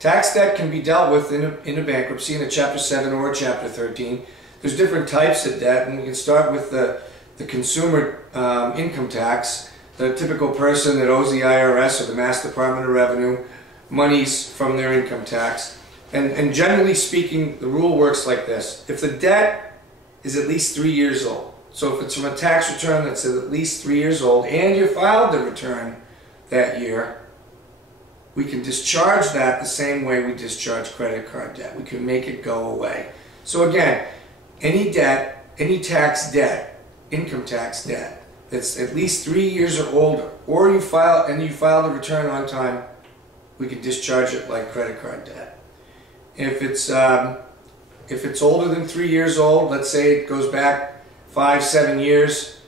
Tax debt can be dealt with in a bankruptcy, in a Chapter 7 or a Chapter 13. There's different types of debt, and we can start with the consumer income tax, the typical person that owes the IRS or the Mass Department of Revenue monies from their income tax. And generally speaking, the rule works like this. If the debt is at least 3 years old, so if it's from a tax return that's at least 3 years old and you filed the return that year, we can discharge that the same way we discharge credit card debt. We can make it go away. So again, any debt, any tax debt, income tax debt, that's at least 3 years or older, or you file the return on time, we can discharge it like credit card debt. If it's older than 3 years old, let's say it goes back 5, 7 years,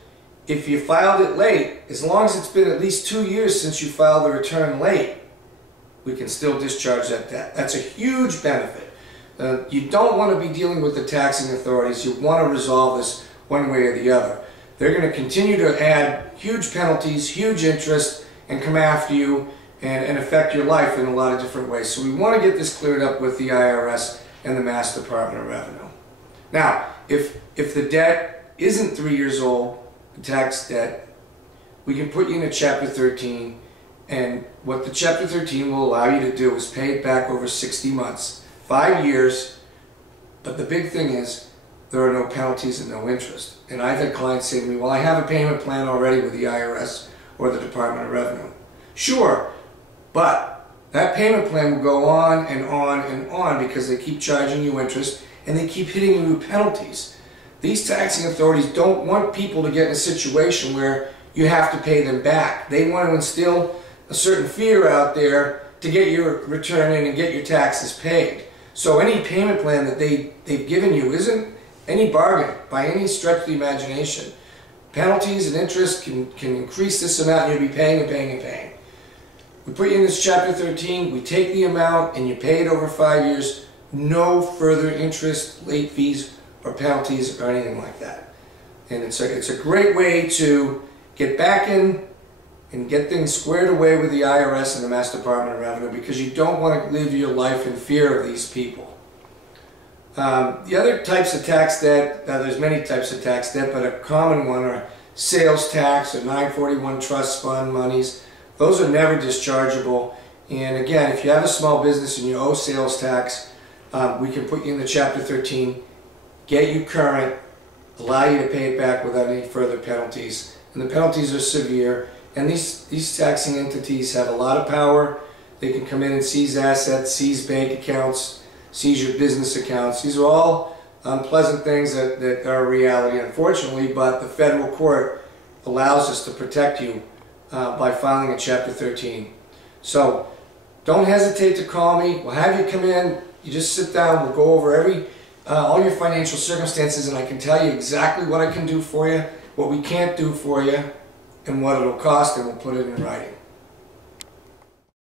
if you filed it late, as long as it's been at least 2 years since you filed the return late, we can still discharge that debt. That's a huge benefit. You don't want to be dealing with the taxing authorities. You want to resolve this one way or the other. They're going to continue to add huge penalties, huge interest, and come after you and affect your life in a lot of different ways. So we want to get this cleared up with the IRS and the Mass Department of Revenue. Now, if the debt isn't 3 years old, the tax debt, we can put you in a Chapter 13, and what the Chapter 13 will allow you to do is pay it back over 60 months, 5 years, but the big thing is there are no penalties and no interest. And I've had clients say to me, well, I have a payment plan already with the IRS or the Department of Revenue. Sure, but that payment plan will go on and on and on because they keep charging you interest and they keep hitting you with penalties. These taxing authorities don't want people to get in a situation where you have to pay them back. They want to instill a certain fear out there to get your return in and get your taxes paid. So any payment plan that they've given you isn't any bargain by any stretch of the imagination. Penalties and interest can increase this amount and you'll be paying and paying and paying. We put you in this Chapter 13, we take the amount and you pay it over 5 years, no further interest, late fees, or penalties or anything like that. And it's a great way to get back in and get things squared away with the IRS and the Mass Department of Revenue because you don't want to live your life in fear of these people. The other types of tax debt, there's many types of tax debt, but a common one are sales tax or 941 trust fund monies. Those are never dischargeable. And again, if you have a small business and you owe sales tax, we can put you in the Chapter 13, get you current, allow you to pay it back without any further penalties. And the penalties are severe. And these taxing entities have a lot of power. They can come in and seize assets, seize bank accounts, seize your business accounts. These are all unpleasant things that are a reality, unfortunately, but the federal court allows us to protect you by filing a Chapter 13. So don't hesitate to call me. We'll have you come in. You just sit down. We'll go over all your financial circumstances, and I can tell you exactly what I can do for you, what we can't do for you, and what it'll cost, and we'll put it in writing.